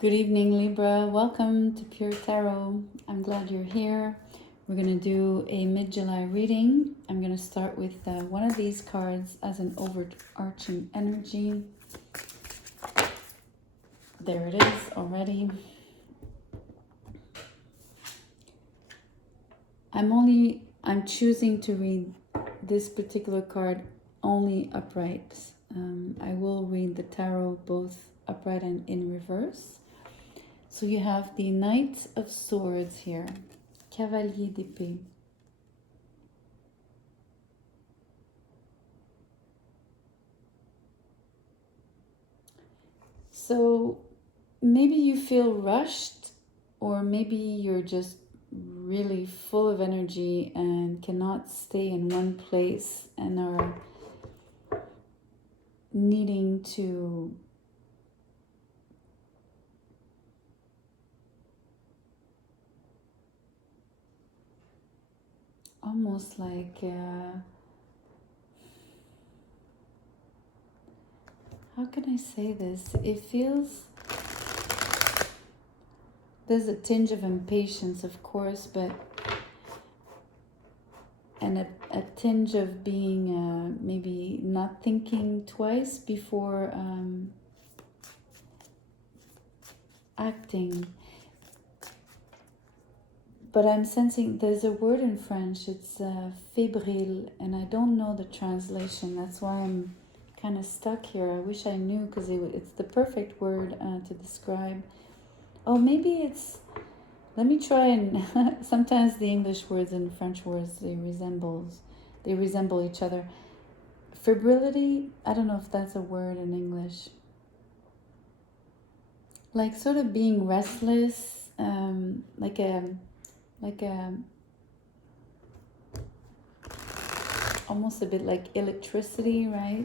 Good evening, Libra. Welcome to Pure Tarot. I'm glad you're here. We're going to do a mid-July reading. I'm going to start with one of these cards as an overarching energy. There it is already. I'm choosing to read this particular card only upright. I will read the tarot both upright and in reverse. So you have the Knight of Swords here, Cavalier d'Épée. So maybe you feel rushed, or maybe you're just really full of energy and cannot stay in one place and are needing to almost like how can I say this? It feels there's a tinge of impatience, of course, but and a tinge of being maybe not thinking twice before acting. But I'm sensing there's a word in French, it's fébrile, and I don't know the translation. That's why I'm kind of stuck here. I wish I knew, because it's the perfect word to describe. Oh, maybe it's, let me try and, sometimes the English words and French words, they resemble each other. Febrility, I don't know if that's a word in English. Like sort of being restless, like a almost a bit like electricity, right?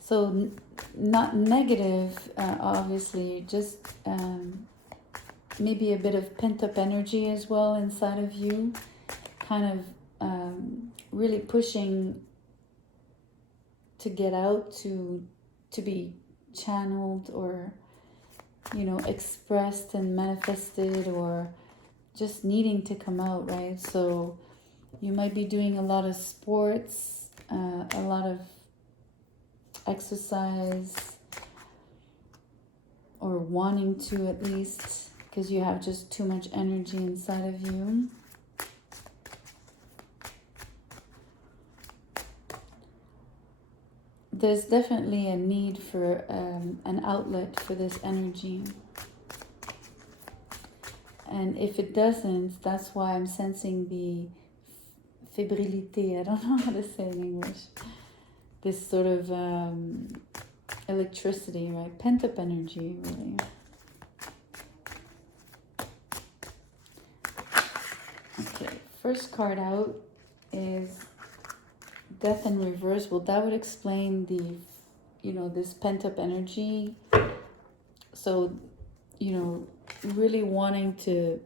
So not negative, obviously, just maybe a bit of pent-up energy as well inside of you, kind of really pushing to get out, to be channeled, or expressed and manifested, or just needing to come out, right? So you might be doing a lot of sports, a lot of exercise, or wanting to, at least, because you have just too much energy inside of you. There's definitely a need for an outlet for this energy. And if it doesn't, that's why I'm sensing the fébrilité. I don't know how to say it in English. This sort of electricity, right? Pent-up energy, really. Okay, first card out is Death in Reverse. Well, that would explain the, this pent-up energy. So, really wanting to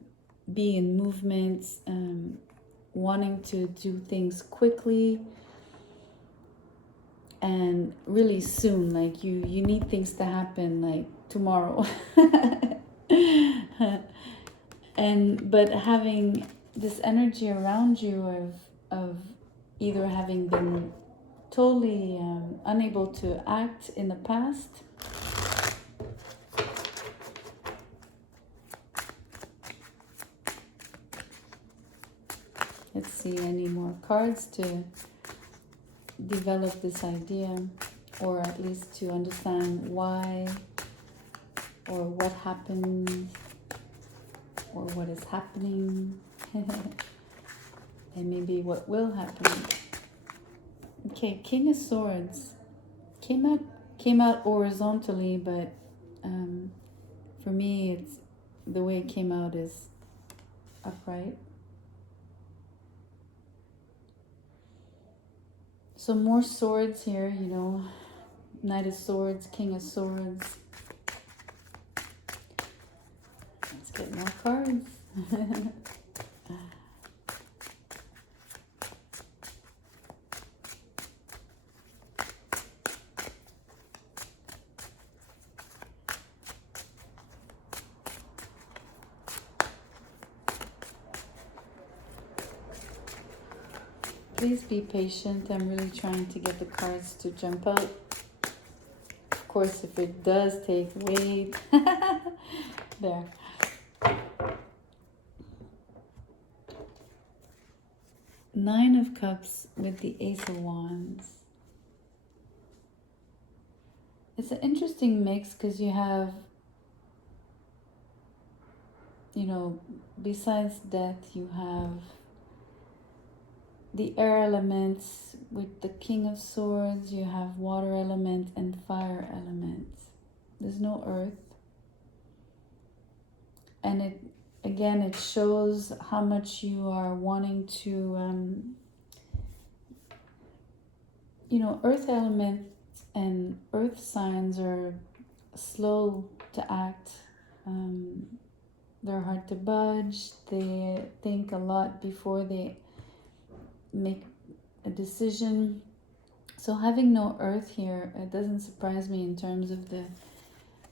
be in movement, wanting to do things quickly and really soon. Like you need things to happen like tomorrow. But having this energy around you of either having been totally unable to act in the past, let's see, I need more cards to develop this idea, or at least to understand why, or what happened, or what is happening, and maybe what will happen. Okay, King of Swords came out horizontally, but for me, it's the way it came out is upright. So more swords here, Knight of Swords, King of Swords. Let's get more cards. please be patient. I'm really trying to get the cards to jump out. Of course, if it does take, wait. There. Nine of Cups with the Ace of Wands. It's an interesting mix because you have, you know, besides death, you have the air elements with the King of Swords, you have water element and fire element. There's no earth. And it, again, it shows how much you are wanting to, you know, earth element and earth signs are slow to act. They're hard to budge. They think a lot before they make a decision. So having no earth here, it doesn't surprise me in terms of the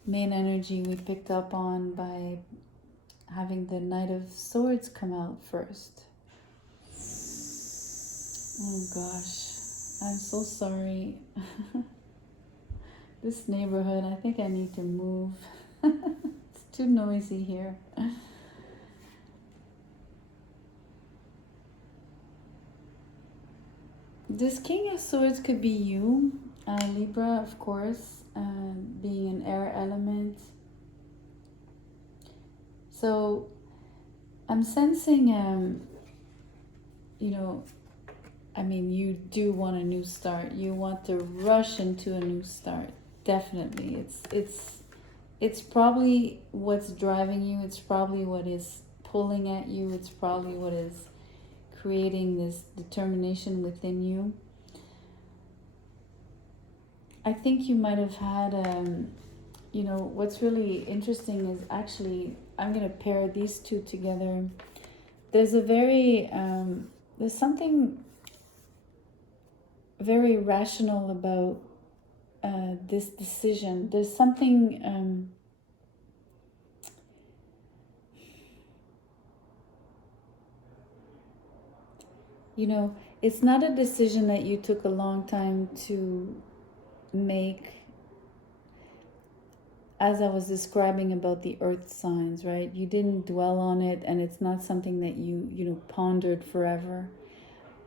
main energy we picked up on by having the Knight of Swords come out first. Oh gosh, I'm so sorry. This neighborhood, I think I need to move. It's too noisy here. This King of Swords could be you, Libra, of course, being an air element. So I'm sensing, you know, I mean, you do want a new start. You want to rush into a new start. Definitely. It's probably what's driving you. It's probably what is pulling at you. It's probably what is creating this determination within you. I think you might have had, you know, what's really interesting is actually, I'm going to pair these two together. There's a very, there's something very rational about this decision. There's something, you know, it's not a decision that you took a long time to make, as I was describing about the earth signs, right? You didn't dwell on it, and it's not something that you know, pondered forever.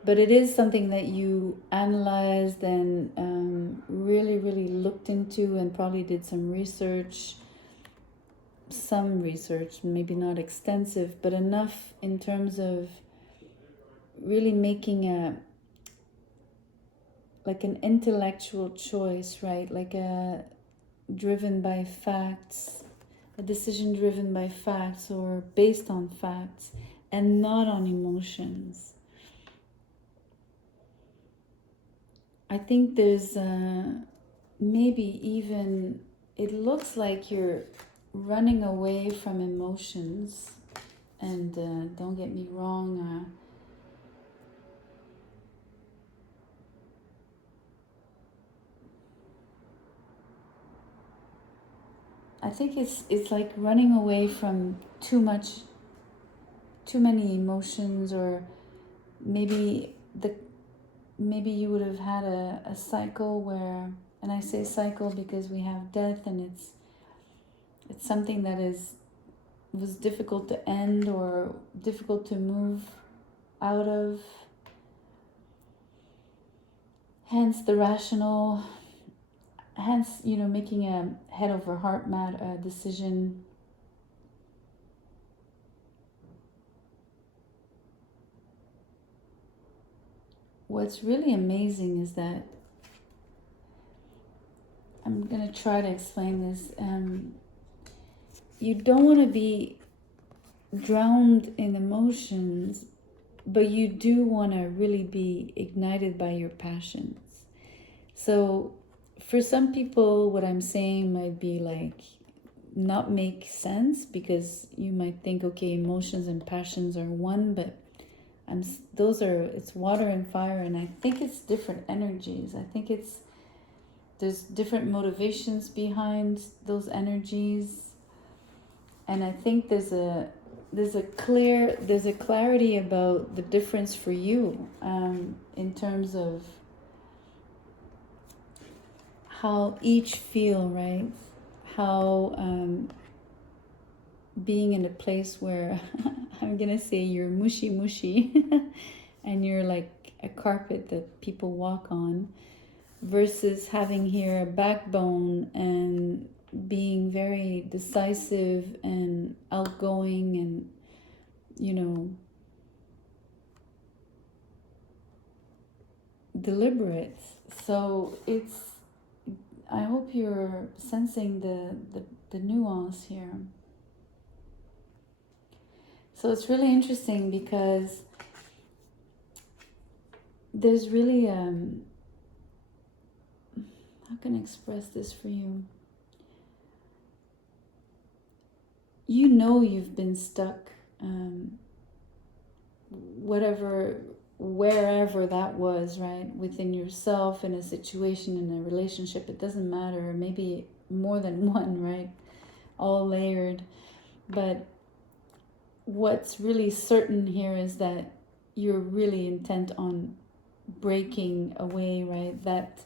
But it is something that you analyzed and really, really looked into and probably did some research, maybe not extensive, but enough in terms of really making like an intellectual choice, right? Like driven by facts, a decision driven by facts or based on facts and not on emotions. I think there's maybe even, it looks like you're running away from emotions. And don't get me wrong, I think it's like running away from too many emotions, or maybe you would have had a cycle where, and I say cycle because we have death, and it's something that was difficult to end or difficult to move out of. Hence the rational, hence, you know, making a head over heart decision. What's really amazing is that, I'm going to try to explain this. You don't want to be drowned in emotions, but you do want to really be ignited by your passions. So for some people, what I'm saying might be like not make sense, because you might think, okay, emotions and passions are one, but it's water and fire, and I think it's different energies. I think there's different motivations behind those energies, and I think there's there's a clarity about the difference for you, in terms of how each feel, right? How being in a place where I'm gonna say you're mushy mushy and you're like a carpet that people walk on, versus having here a backbone and being very decisive and outgoing and, you know, deliberate. So it's, I hope you're sensing the nuance here. So it's really interesting because there's really, how can I express this for you? You know you've been stuck, wherever that was, right? Within yourself, in a situation, in a relationship, it doesn't matter. Maybe more than one, right? All layered. But what's really certain here is that you're really intent on breaking away, right? That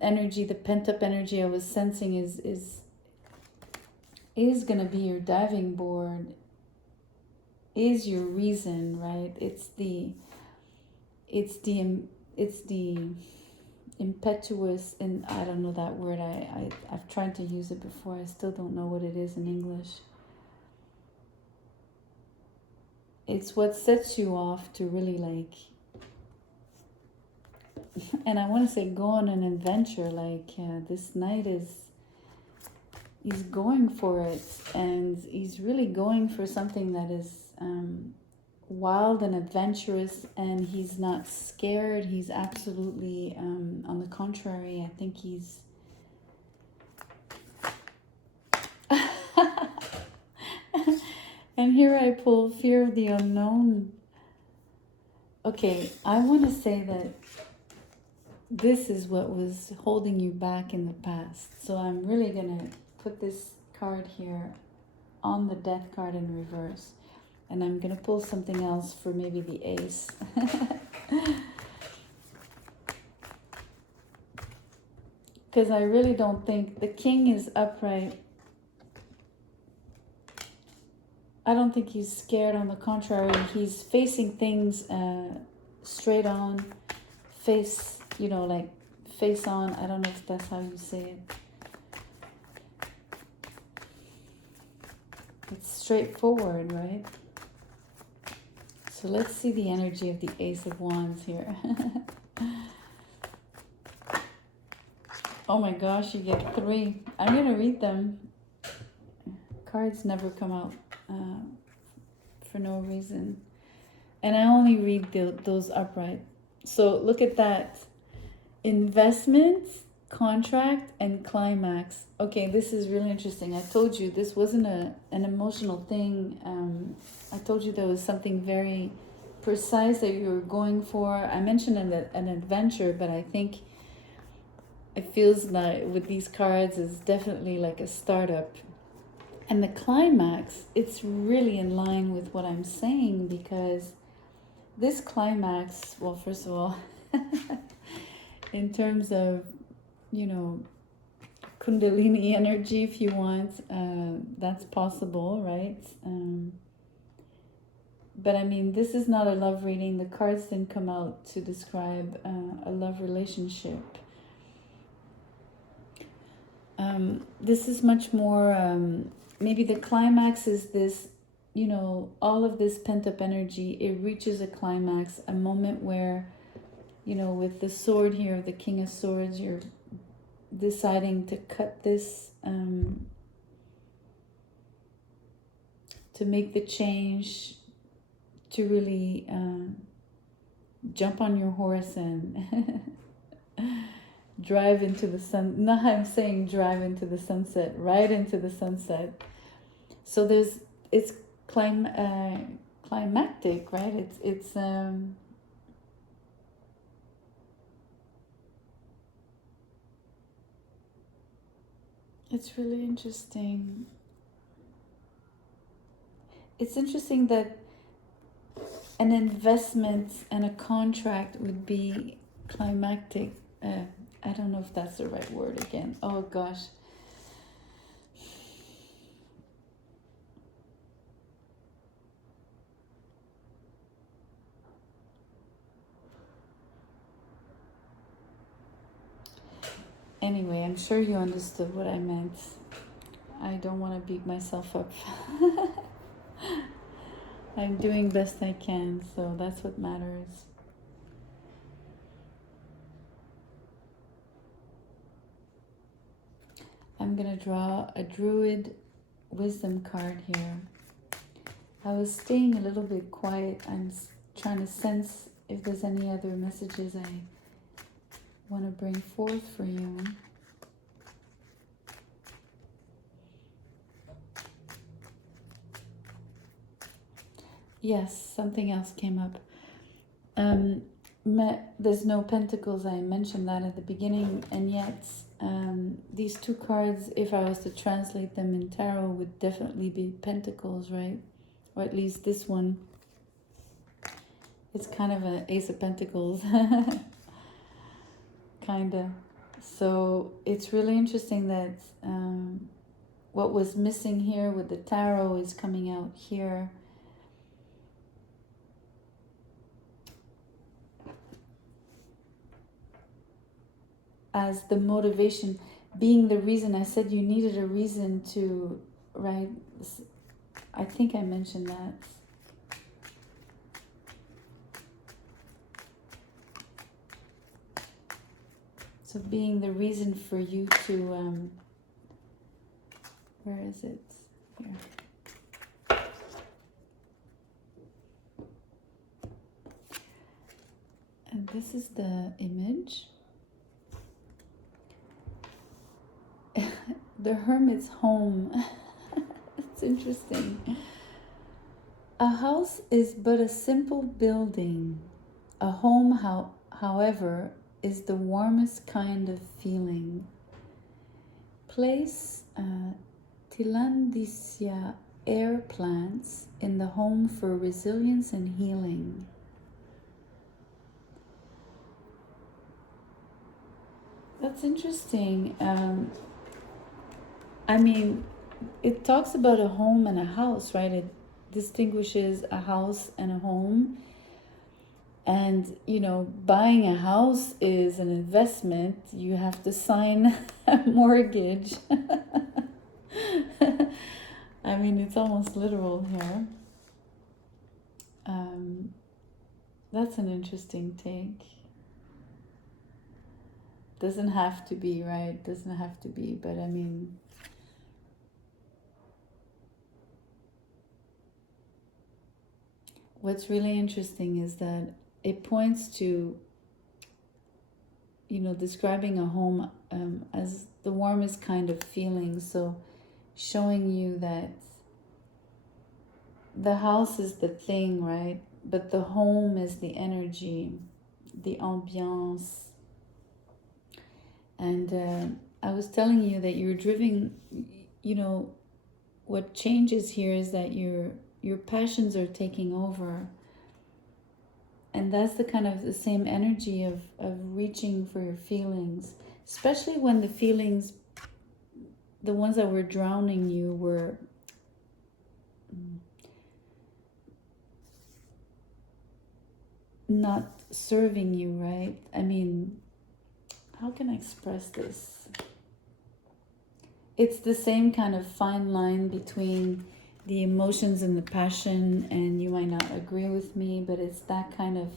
energy, the pent-up energy I was sensing is gonna be your diving board, is your reason, right? It's the impetuous, and I don't know that word. I've tried to use it before. I still don't know what it is in English. It's what sets you off to really like, and I want to say go on an adventure. Like this knight he's going for it, and he's really going for something that is wild and adventurous, and he's not scared. He's absolutely, on the contrary, I think he's and here I pull fear of the unknown. Okay, I want to say that this is what was holding you back in the past. So I'm really gonna put this card here on the death card in reverse, and I'm gonna pull something else for maybe the ace. Because I really don't think the king is upright. I don't think he's scared. On the contrary, he's facing things straight on, face, you know, like face on. I don't know if that's how you say it. It's straightforward, right? So let's see the energy of the Ace of Wands here. Oh my gosh, you get 3. I'm going to read them. Cards never come out for no reason. And I only read those upright. So look at that. Investment, contract, and climax. Okay, this is really interesting. I told you this wasn't an emotional thing. I told you there was something very precise that you were going for. I mentioned an adventure, but I think it feels like with these cards is definitely like a startup. And the climax, it's really in line with what I'm saying, because this climax, well, first of all, in terms of, you know, Kundalini energy, if you want, that's possible, right? But I mean, this is not a love reading. The cards didn't come out to describe a love relationship. This is much more, maybe the climax is this, you know, all of this pent-up energy, it reaches a climax, a moment where, you know, with the sword here, the King of Swords, you're deciding to cut this, to make the change, to really jump on your horse and drive into the sun. No, I'm saying drive into the sunset, right into the sunset. So it's climactic, right? It's really interesting. it's interesting that an investment and a contract would be climactic. I don't know if that's the right word again. Oh gosh. Anyway, I'm sure you understood what I meant. I don't want to beat myself up. I'm doing best I can, so that's what matters. I'm gonna draw a Druid wisdom card here. I was staying a little bit quiet. I'm trying to sense if there's any other messages I want to bring forth for you. Yes, something else came up. There's no pentacles. I mentioned that at the beginning, and yet these two cards, if I was to translate them in tarot, would definitely be pentacles, right? Or at least this one. It's kind of an ace of pentacles. Kinda. So it's really interesting that what was missing here with the tarot is coming out here. As the motivation, being the reason. I said you needed a reason to, right? I think I mentioned that. So being the reason for you to, where is it? Here. And this is the image. The hermit's home. It's interesting. A house is but a simple building. A home, however, is the warmest kind of feeling. Place Tillandsia air plants in the home for resilience and healing. That's interesting. I mean, it talks about a home and a house, right? It distinguishes a house and a home. And, you know, buying a house is an investment. You have to sign a mortgage. I mean, it's almost literal here. That's an interesting take. Doesn't have to be, right? Doesn't have to be, but I mean... What's really interesting is that it points to, you know, describing a home as the warmest kind of feeling. So showing you that the house is the thing, right? But the home is the energy, the ambiance. And I was telling you that you're driven, you know, what changes here is that your passions are taking over. And that's the kind of the same energy of reaching for your feelings, especially when the feelings, the ones that were drowning you, were not serving you, right? I mean, how can I express this? It's the same kind of fine line between the emotions and the passion, and you might not agree with me, but it's that kind of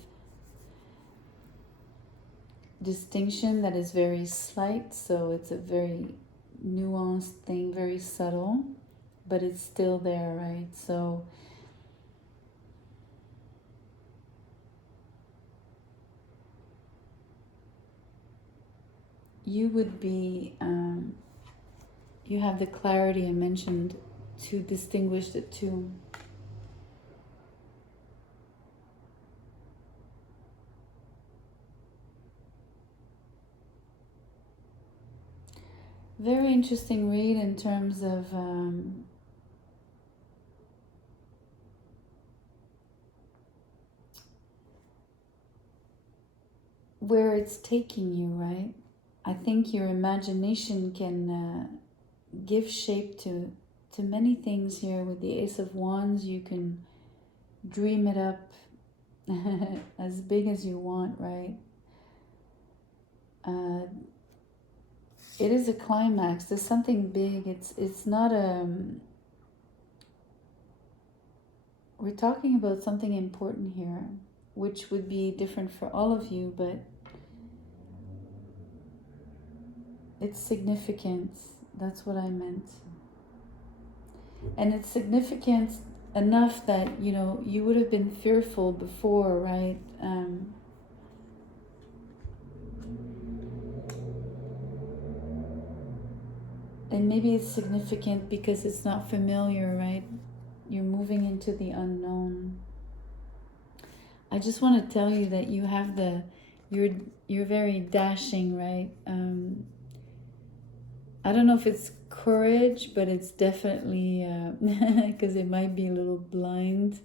distinction that is very slight. So it's a very nuanced thing, very subtle, but it's still there, right? So you would be, you have the clarity I mentioned to distinguish the two. Very interesting read in terms of where it's taking you, right? I think your imagination can give shape to many things here. With the Ace of Wands, you can dream it up as big as you want, right? It is a climax. There's something big. It's not a. We're talking about something important here, which would be different for all of you, but it's significant. That's what I meant. And it's significant enough that, you know, you would have been fearful before, right? And maybe it's significant because it's not familiar, right? You're moving into the unknown. I just want to tell you that you have you're very dashing, right? I don't know if it's courage, but it's definitely, because it might be a little blind,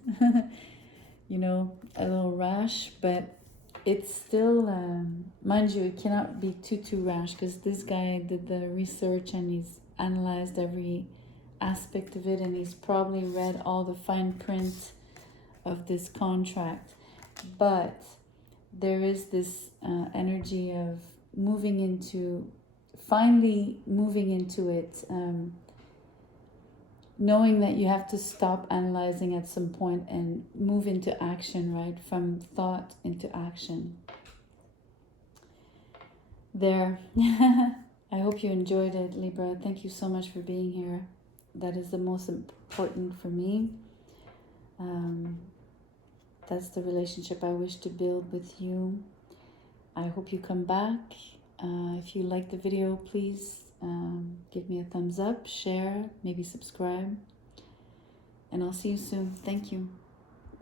you know, a little rash, but it's still, mind you, it cannot be too rash, because this guy did the research and he's analyzed every aspect of it, and he's probably read all the fine print of this contract. But there is this energy of finally moving into it, knowing that you have to stop analyzing at some point and move into action, right? From thought into action. There. I hope you enjoyed it, Libra. Thank you so much for being here. That is the most important for me. That's the relationship I wish to build with you. I hope you come back. If you like the video, please give me a thumbs up, share, maybe subscribe. And I'll see you soon. Thank you.